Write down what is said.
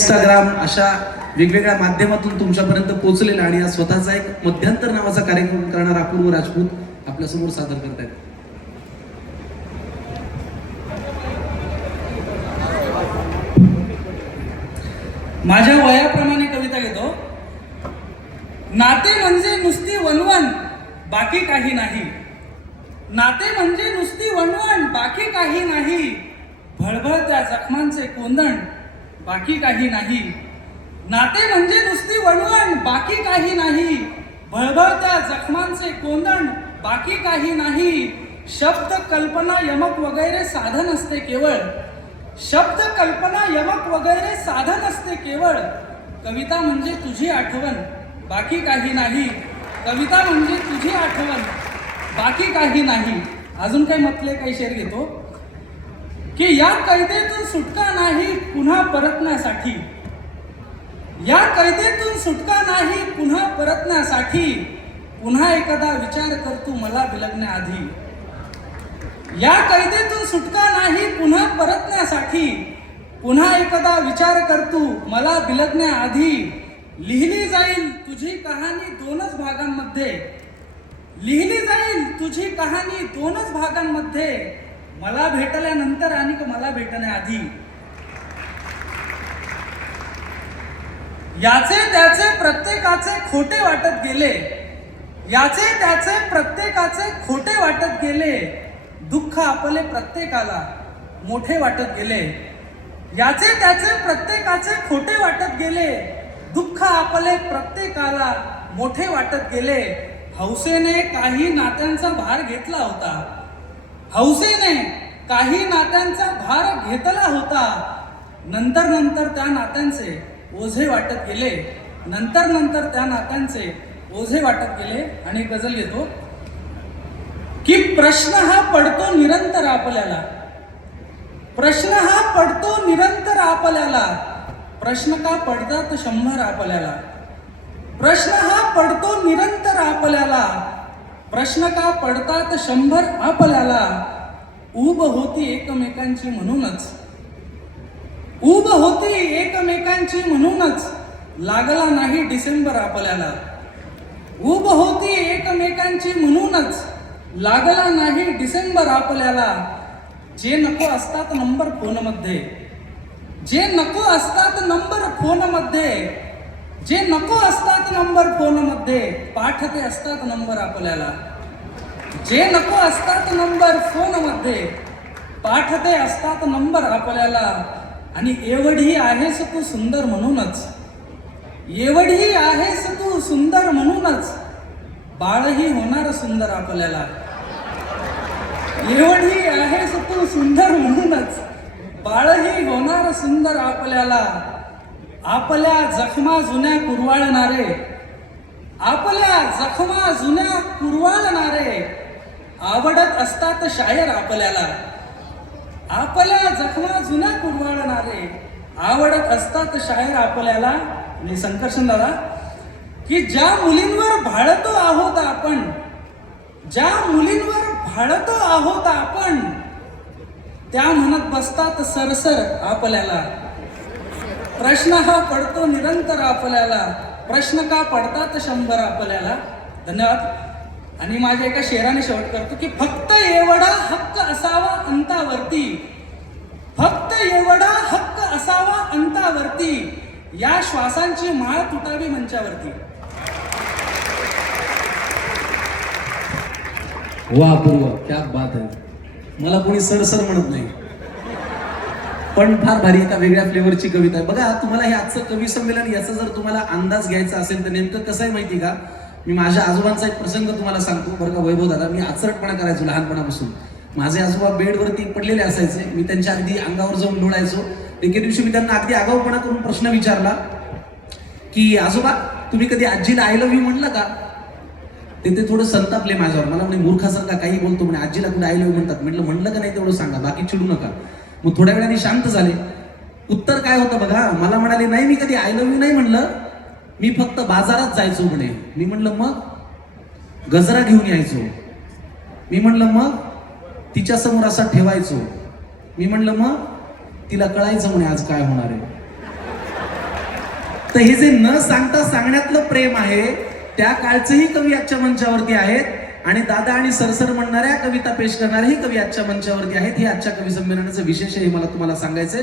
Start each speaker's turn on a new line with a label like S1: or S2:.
S1: Instagram अशा वेगवेगळ्या माध्यमातून तुमच्यापर्यंत पोहोचलेला आणि आज स्वतःचा एक मध्यंतर नावाचा कार्यक्रम करणारा अपूर्व राजपूत आपल्यासमोर सादर करतायत.
S2: माझ्या वयाप्रमाणे कविता घेतो. नाते म्हणजे नुसती वनवन बाकी काही नाही. नाते म्हणजे नुसती वनवन बाकी काही नाही. भळभळत्या जखमांचे कोंदण बाकी काही नाही. नाते म्हणजे नुसती वणवण बाकी काही नाही. भळभळत्या जखमांचे कोंदण बाकी काही नाही. शब्द कल्पना यमक वगैरे साधन असते केवळ. शब्द कल्पना यमक वगैरे साधन असते केवळ. कविता म्हणजे तुझी आठवण बाकी काही नाही. कविता म्हणजे तुझी आठवण बाकी काही नाही. अजून काही मतले काही शेर घेतो? की या कैदेतून सुटका नाही पुन्हा परतण्यासाठी. या कैदेतून सुटका नाही पुन्हा परतण्यासाठी. पुन्हा एकदा विचार कर तू मला विलगण्याआधी. या कैदेतून सुटका नाही पुन्हा परतण्यासाठी. पुन्हा एकदा विचार कर तू मला बिलगण्याआधी लिहिली जाईल तुझी कहाणी दोनच भागांमध्ये. लिहिली जाईल तुझी कहाणी दोनच भागांमध्ये. मला भेटल्यानंतर आणि मला भेटण्याआधी. याचे त्याचे प्रत्येकाचे खोटे वाटत गेले. याचे त्याचे प्रत्येकाचे खोटे वाटत गेले. दुःख आपले प्रत्येकाला मोठे वाटत गेले. याचे त्याचे प्रत्येकाचे खोटे वाटत गेले. दुःख आपले प्रत्येकाला मोठे वाटत गेले. हौसेने काही नात्यांचा भार घेतला होता. हौसेने काही नात्यांचा भार घेतला होता. नंतर नंतर त्या नात्यांचे ओझे वाटत गेले. नंतर नंतर त्या नात्यांचे ओझे वाटत गेले आणि गजल येतो की प्रश्न हा पडतो निरंतर आपल्याला. प्रश्न हा पडतो निरंतर आपल्याला. प्रश्न का पडतात शंभर आपल्याला? प्रश्न हा पडतो निरंतर आपल्याला. प्रश्न का पडतात शंभर आपल्याला? उब होती एकमेकांची म्हणूनच. उब होती एकमेकांची म्हणूनच. लागला नाही डिसेंबर आपल्याला. उब होती एकमेकांची म्हणूनच. लागला नाही डिसेंबर आपल्याला. जे नको असतात नंबर फोनमध्ये. जे नको असतात नंबर फोनमध्ये. जे नको असतात नंबर फोनमध्ये पाठ ते असतात नंबर आपल्याला. जे नको असतात नंबर फोनमध्ये पाठ ते असतात नंबर आपल्याला. आणि एवढी आहेस तू सुंदर म्हणूनच. एवढी आहेस तू सुंदर म्हणूनच. बाळही होणार सुंदर आपल्याला. एवढी आहेस तू सुंदर म्हणूनच. बाळही होणार सुंदर आपल्याला. आपल्या जखमा जुन्या कुरवाळणारे आपल्या जखमा जुन्या कुरवाळणारे आवडत असतात शायर आपल्याला. आपल्या जखमा जुन्या कुरवाळणारे आवडत असतात शायर आपल्याला. मी संकर्षण दादा की ज्या मुलींवर भाळतो आहोत आपण ज्या मुलींवर भाळतो आहोत आपण त्या म्हणत बसतात सरसर आपल्याला. प्रश्न हा पडतो निरंतर आपल्याला. प्रश्न का पडतात शंभर आपल्याला? धन्यवाद. आणि माझ्या एका शेराने शेवट करतो की फक्त एवढा हक्क असावा अंतावरती. फक्त एवढा हक्क असावा अंतावरती. या श्वासांची माळ तुटावी मंचावरती.
S1: वा पूर्व क्या बात आहे. मला कोणी सर सर म्हणत नाही. पण फार भारी एका वेगळ्या फ्लेवरची कविता आहे. बघा तुम्हाला हे आजचं कवी संमेलन याचा जर तुम्हाला अंदाज घ्यायचा असेल तर नेमकं कसं आहे माहिती का? मी माझ्या आजोबांचा एक प्रसंग तुम्हाला सांगतो. बरं का वैभव दादा मी आचरटपणा करायचो लहानपणापासून. माझे आजोबा बेडवरती पडलेले असायचे. मी त्यांच्या अगदी अंगावर जाऊन लोळायचो एके दिवशी मी त्यांना अगदी आगाऊपणा करून प्रश्न विचारला की आजोबा तुम्ही कधी आजीला आय लव्ह यू म्हणलं का? ते ते थोडं संतापले माझ्यावर. मला म्हणे मूर्खासारखा काही बोलतो म्हणे. आजीला कुठे आय लव्ह म्हणतात? म्हटलं म्हणलं का नाही तेवढं सांगा. बाकी चिडू नका. मग थोड्या वेळाने शांत झाले. उत्तर काय होतं बघा मला म्हणाले नाही मी कधी आय लव्ह यू नाही म्हणलं. मी फक्त बाजारात जायचो म्हणे. मी म्हणलं मग? गजरा घेऊन यायचो. मी म्हणलं मग? तिच्या समोर असा ठेवायचो. मी म्हणलं मग? तिला कळायचं म्हणे आज काय होणार आहे. तर हे जे न सांगता सांगण्यातलं प्रेम आहे त्या काळचेही कवी आजच्या मंचावरती आहेत. आणि दादा आणि सरसर म्हणणाऱ्या कविता पेश करणारेही कवी आजच्या मंचावरती आहेत. हे आजच्या कवी संमेलनाचं विशेष हे मला तुम्हाला सांगायचंय.